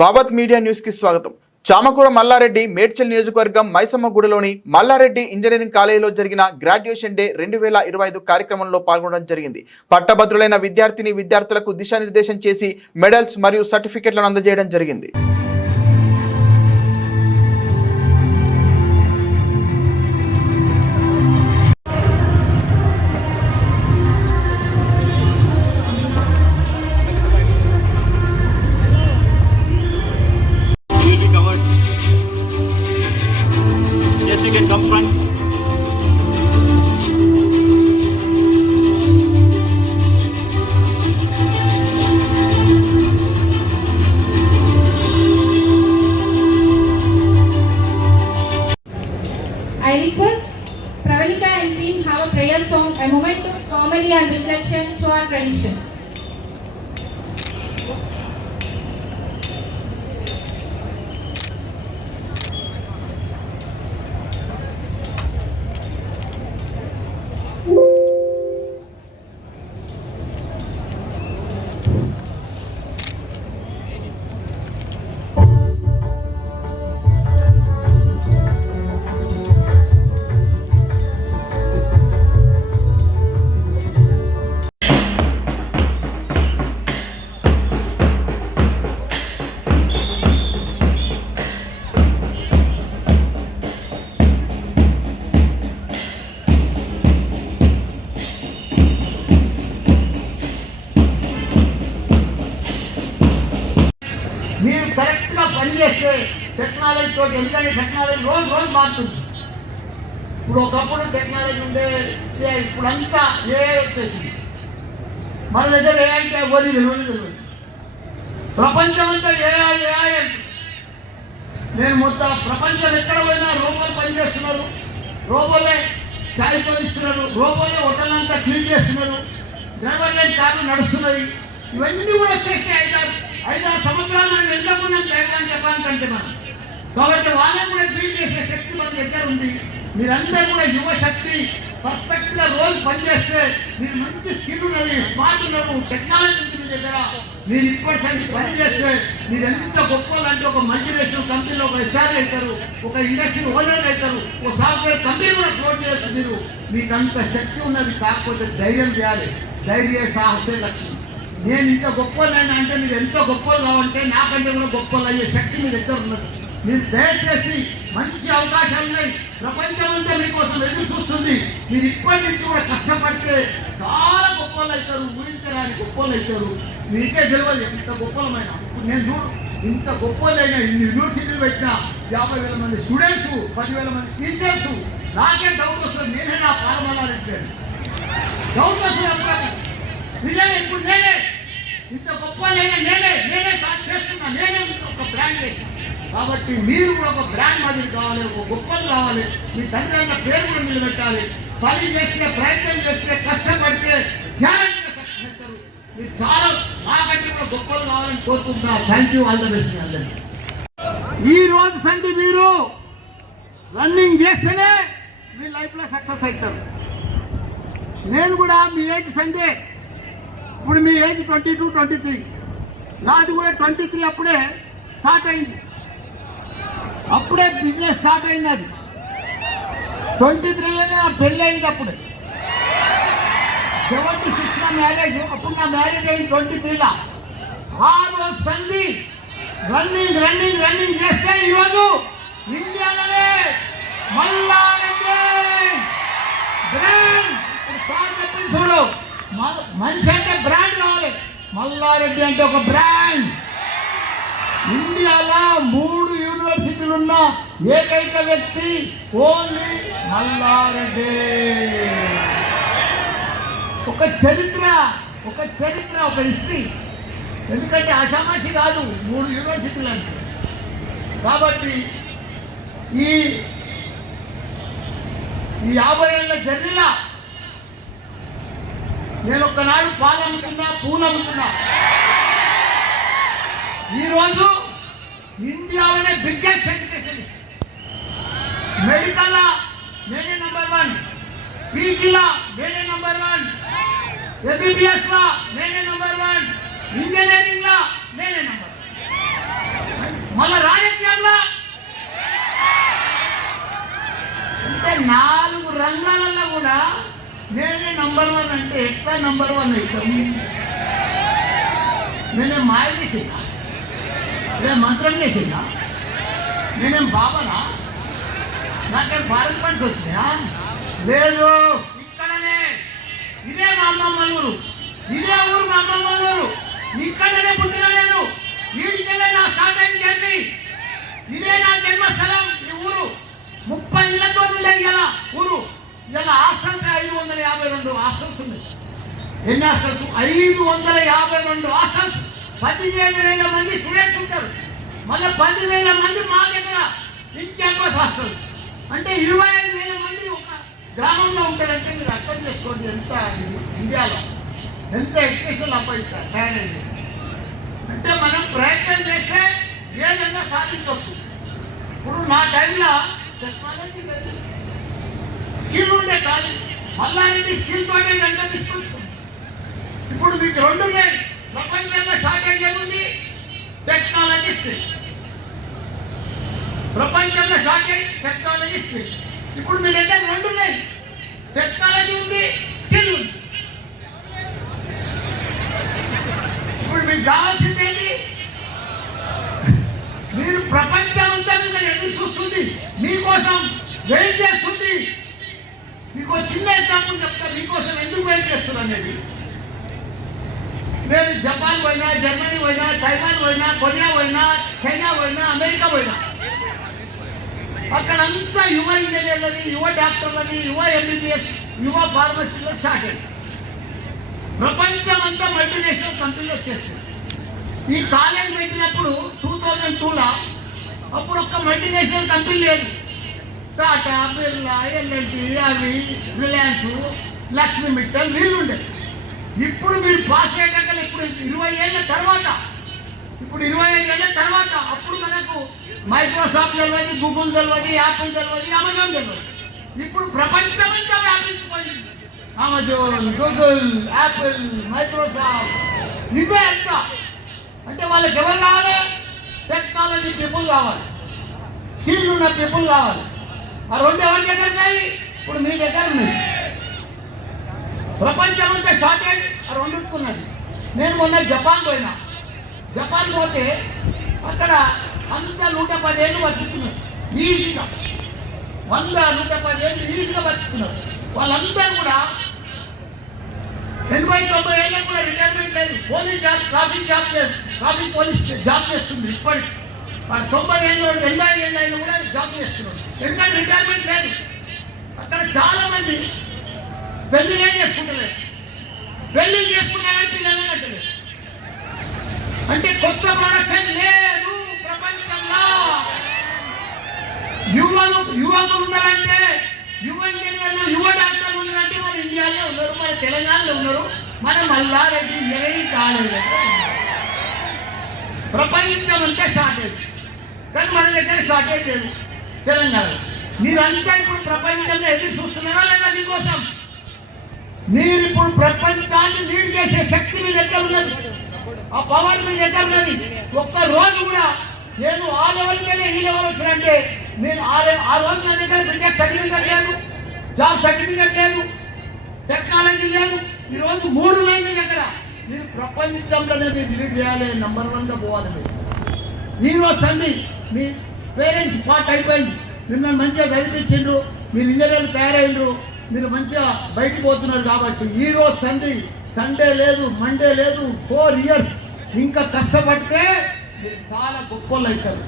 బాబత్ media న్యూస్కి స్వాగతం. చామకూర మల్లారెడ్డి మేడ్చల్ నియోజకవర్గం మైసమ్మగూడలోని మల్లారెడ్డి ఇంజనీరింగ్ కాలేజీలో జరిగిన గ్రాడ్యుయేషన్ డే రెండు వేల ఇరవై ఐదు కార్యక్రమంలో పాల్గొనడం జరిగింది. పట్టభద్రులైన విద్యార్థిని విద్యార్థులకు దిశానిర్దేశం చేసి మెడల్స్ మరియు సర్టిఫికెట్లను అందజేయడం జరిగింది. primarily a reflection to our tradition. కరెక్ట్గా పనిచేస్తే టెక్నాలజీ తోటి ఎందుకంటే టెక్నాలజీ రోజు రోజు మారుతుంది. ఇప్పుడు ఒకప్పుడు టెక్నాలజీ ఉండే ఇప్పుడంతా ఏ వచ్చేసింది. మన దగ్గర ఏ అంటే ఓది తెలియదు. ప్రపంచం అంతా ఏ ఏఐ నేను మొత్తం ప్రపంచం ఎక్కడ పోయినా రోబోలు పనిచేస్తున్నారు రోబోలే చాయ్తో ఇస్తున్నారు రోబోలే హోటల్ క్లీన్ చేస్తున్నారు. డ్రైవర్ లేని కార్లు నడుస్తున్నది. ఇవన్నీ కూడా వచ్చేసి ఐదారు ఐదారు సంవత్సరాలు మనం ఎందుకు మనం చేయాలని మనం కాబట్టి వాళ్ళని కూడా క్లీన్ చేసే శక్తి మన దగ్గర ఉంది. మీరందరూ కూడా యువశక్తి పర్ఫెక్ట్గా రోజు పనిచేస్తే మీరు మంచి స్కిల్ ఉన్నది స్మార్ట్ ఉన్నారు టెక్నాలజీ మీ దగ్గర. మీరు ఇప్పటి పని చేస్తే మీరు ఎంత గొప్ప ఒక మల్టీనేషనల్ కంపెనీలో ఒక హెచ్ఆర్ అవుతారు ఒక ఇండస్ట్రీ ఓనర్ అవుతారు ఒక సాఫ్ట్వేర్ కంపెనీ కూడా క్లోజ్ చేయొచ్చు మీరు. మీకు అంత శక్తి ఉన్నది కాకపోతే ధైర్యం చేయాలి. ధైర్య సాహసే లక్ష్యం నేను ఇంత గొప్పనైనా అంటే మీరు ఎంత గొప్పలు కావాలంటే నాకంటే కూడా గొప్పలు అయ్యే శక్తి మీ దగ్గర ఉన్నది. మీరు దయచేసి మంచి అవకాశాలు ఉన్నాయి. ప్రపంచం మీకోసం ఎదురు చూస్తుంది. మీరు ఇప్పటి నుంచి కూడా కష్టపడితే చాలా గొప్పలు అవుతారు ఊహించరాని గొప్పలు అవుతారు. మీకే తెలియదు ఎంత గొప్పలమైన నేను చూడు ఇంత గొప్పలైన ఇన్ని యూనివర్సిటీలు పెట్టిన యాభై వేల మంది స్టూడెంట్స్ పదివేల మంది టీచర్స్. నాకే డౌట్ వస్తుంది. నేనే నా పాల్గొనాలంటే డౌట్ వస్తుంది నిజంగా ఇప్పుడు నేనే ఇంత గొప్ప నేనే నేనే నేనే స్టార్ట్ చేస్తున్నా నేనే ఒక బ్రాండ్ వేసిన కాబట్టి మీరు కూడా ఒక బ్రాండ్ మాదిరి కావాలి ఒక గొప్పలు కావాలి. మీ తండ్రి పేరు కూడా నిలబెట్టాలి. పని చేస్తే ప్రయత్నం చేస్తే కష్టపడితే గ్యారెంటీగా సక్సెస్ అవుతారు మీరు చాలా నాకంటే కూడా గొప్పలు కావాలని కోరుకుంటున్నా. Thank you all the best అందరికీ. ఈ రోజు సంధి మీరు రన్నింగ్ చేస్తేనే మీ లైఫ్లో సక్సెస్ అవుతారు. నేను కూడా మీ ఏజ్ సంధి ఇప్పుడు మీ age twenty two twenty three నాది కూడా ట్వంటీ త్రీ అప్పుడే స్టార్ట్ అయింది. అప్పుడే బిజినెస్ స్టార్ట్ అయింది అది. ట్వంటీ త్రీలోనే నా పెళ్ళి అయింది అప్పుడు. సెవెంటీ సిక్స్ నా మ్యారేజ్ అప్పుడు నా మ్యారేజ్ అయింది ట్వంటీ త్రీలో ఆ రోజు సంధి రన్నింగ్ రన్నింగ్ రన్నింగ్ చేస్తే ఈరోజు ఇండియాలోనే మళ్ళా బ్రాండ్. సార్ చెప్పింది చూడు. మనిషి అంటే బ్రాండ్ కావాలి. మల్లారెడ్డి అంటే ఒక బ్రాండ్ ఇండియాలో మూడు యూనివర్సిటీలు ఉన్న ఏకైక వ్యక్తి ఓన్లీ మల్లారెడ్డి. ఒక చరిత్ర ఒక చరిత్ర ఒక హిస్టరీ ఎందుకంటే అసమాసి కాదు మూడు యూనివర్సిటీలు అంటే. కాబట్టి ఈ ఈ యాభై ఏళ్ళ జర్నీలా నేను ఒక్కనాడు పాలు అమ్ముతున్నా పూలు అమ్ముతున్నా ఈరోజు ఇండియాలోనే బిగ్గెస్ట్ ఎడ్యుకేషన్ మెడికల్ నేనే నంబర్ వన్ పీజీలా నేనే నంబర్ వన్ ఎంబీబీఎస్ లా నేనే నంబర్ వన్ ఇంజనీరింగ్ లా నేనే నంబర్ మన రాజకీయంలో అంటే నాలుగు రంగాలలో కూడా నేనే నంబర్ వన్ అంటే ఎట్లా నంబర్ వన్ అవుతాం? నేనేం మాయ చేసిందా? నేను మంత్రం చేసిందా? నేనేం బాబనా? నాకేం ఫారెన్ ఫండ్స్ వచ్చినాయా? లేదు. ఇక్కడనే. ఇదే మా అమ్మమ్మ ఊరు ఇదే ఊరు మా అమ్మమ్మ ఊరు ఇక్కడనే పుట్టిన నేను. వీడికెళ్ళే నా స్టార్ట్ అయింది జర్నీ ఇదే నా జన్మస్థలం ఈ ఊరు. ముప్పై ఇళ్ళతో ఉండే ఇలా ఊరు. ఇలా హాస్టల్స్ ఐదు వందల యాభై రెండు హాస్టల్స్ ఉన్నాయి. ఎన్ని హాస్టల్స్ ఐదు వందల యాభై రెండు హాస్టల్స్ పదిహేను వేల మంది స్టూడెంట్స్ ఉంటారు. మళ్ళీ పదివేల మంది మా దగ్గర ఇన్ క్యాంపస్ హాస్టల్స్ అంటే ఇరవై ఐదు వేల మంది ఒక గ్రామంలో ఉంటారంటే మీరు అర్థం చేసుకోండి ఎంత ఇండియాలో. ఎంత ఎడ్యుకేషన్ అబ్బాయి తయారైంది. అంటే మనం ప్రయత్నం చేస్తే ఏదైనా సాధించవచ్చు? ఇప్పుడు నా టైంలో టెక్నాలజీ లేదు. స్కిల్ ఉండే కాదు. మళ్ళా ఇది స్కిల్ తోటే ఎంత తీసుకొచ్చాం. ఇప్పుడు మీకు రెండు ఉన్నాయి. ప్రపంచంలో షార్టేజ్ ఏముంది? టెక్నాలజీ స్కిల్ ప్రపంచంలో షార్టేజ్ టెక్నాలజీ స్కిల్ ఇప్పుడు మీ దగ్గర రెండు ఉన్నాయి. టెక్నాలజీ ఉంది స్కిల్ ఉంది. ఇప్పుడు మీకు కావాల్సింది ఏంటి? మీరు ప్రపంచం అంతా మిమ్మల్ని ఎదురు చూస్తుంది. మీకోసం వెయిట్ చేస్తుంది మీకు ఒక చిన్న ఎగ్జాంపుల్ చెప్తా మీకోసం ఎందుకు వెయిట్ చేస్తున్నాను నేను నేను జపాన్ పోయినా జర్మనీ పోయినా తైవాన్ పోయినా కొరియా పోయినా చైనా పోయినా అమెరికా పోయినా అక్కడంతా యువ ఇంజనీర్లని యువ డాక్టర్లని యువ ఎంబీబీఎస్ యువ ఫార్మసీలో స్టార్ట్ అయింది ప్రపంచం అంతా మల్టీనేషనల్ కంపెనీలు చేస్తుంది. ఈ కాలేజ్ పెట్టినప్పుడు టూ థౌజండ్ టూలో అప్పుడు ఒక్క మల్టీనేషనల్ కంపెనీ లేదు. Tata Birla L N T అవి రిలయన్స్ లక్ష్మి మిట్టలు నీళ్ళు ఉండేది ఇప్పుడు మీరు పాస్ అయ్యాక ఇప్పుడు ఇరవై ఏళ్ళ తర్వాత. ఇప్పుడు ఇరవై ఐదు ఏళ్ళ తర్వాత. అప్పుడు మనకు మైక్రోసాఫ్ట్ తెలియదు గూగుల్ తెలియదు యాపిల్ తెలియదు అమెజాన్ తెలియదు ఇప్పుడు ప్రపంచమంతా వ్యాపించిపోయింది. అమెజాన్ గూగుల్ యాపిల్ మైక్రోసాఫ్ట్ ఇవే అంతా. అంటే వాళ్ళకి ఎవరు కావాలి? టెక్నాలజీ పీపుల్ కావాలి. స్కిల్ ఉన్న పీపుల్ కావాలి. ఆ రెండు ఎవరి దగ్గర ఉన్నాయి ఇప్పుడు మీ దగ్గర ఉన్నాయి. ప్రపంచం అంతా షార్టేజ్ రెండుకున్నది నేను మొన్న జపాన్ పోయినా. జపాన్ పోతే అక్కడ అంత నూట పదేళ్ళు బతుకుతున్నారు. ఈజీగా వంద నూట పదేళ్ళు ఈజీగా బతుకుతున్నారు. వాళ్ళందరూ కూడా ఎనభై తొంభై ఏళ్ళకి కూడా రిటైర్మెంట్ లేదు. పోలీస్ జాబ్ ట్రాఫిక్ జాబ్ లేదు ట్రాఫిక్ పోలీస్ జాబ్ చేస్తుంది ఇప్పటికి. వాడు తొంభై ఏళ్ళు ఎనభై ఏళ్ళు అయినా కూడా జాబ్ చేస్తున్నాడు. ఎందుకంటే రిటైర్మెంట్ లేదు. అక్కడ చాలా మంది పెళ్ళి ఏం చేసుకుంటలేదు? పెళ్ళి చేసుకున్నారని పిల్లలు అంటే కొత్త ప్రొడక్షన్ లేదు ప్రపంచంలో. యువలు యువకులు ఉన్నారంటే యువ ఇంజనీర్లు యువ డాక్టర్లు ఉన్నారంటే మన ఇండియాలో ఉన్నారు మన తెలంగాణలో ఉన్నారు మన మల్లారెడ్డి ఏమీ కాలేదు. ప్రపంచం అంతా షార్టేజ్. కానీ మన దగ్గర షార్టేజ్ లేదు తెలంగాణలో. మీరంతా ఇప్పుడు ప్రపంచంలో ఎదురు చూస్తున్నారా లేదా మీకోసం? మీరు ఇప్పుడు ప్రపంచాన్ని లీడ్ చేసే శక్తి మీ దగ్గర ఉన్నది. ఆ పవర్ మీ దగ్గర ఉన్నది. ఒక్క రోజు కూడా నేను ఆ లెవెల్కెళ్ళి ఈ లెవెల్ వచ్చినంటే నేను ఆ ఆ రోజు నా దగ్గర బిటెక్ సర్టిఫికెట్ లేదు జాబ్ సర్టిఫికెట్ లేదు టెక్నాలజీ లేదు. ఈ రోజు మూడు ఉన్నాయి మీ దగ్గర. మీరు ప్రపంచంలోనే మీరు లీడ్ చేయాలి నెంబర్ వన్గా పోవాలి మీరు. ఈరోజు సంధి మీ పేరెంట్స్ పార్ట్ అయిపోయింది. మిమ్మల్ని మంచిగా చదివించిండ్రు మీరు ఇంజనీర్లు తయారైండ్రు మీరు మంచిగా బయటకు పోతున్నారు కాబట్టి ఈ రోజు సండే లేదు మండే లేదు ఫోర్ ఇయర్స్. ఇంకా కష్టపడితే మీరు చాలా గొప్పలు అవుతారు.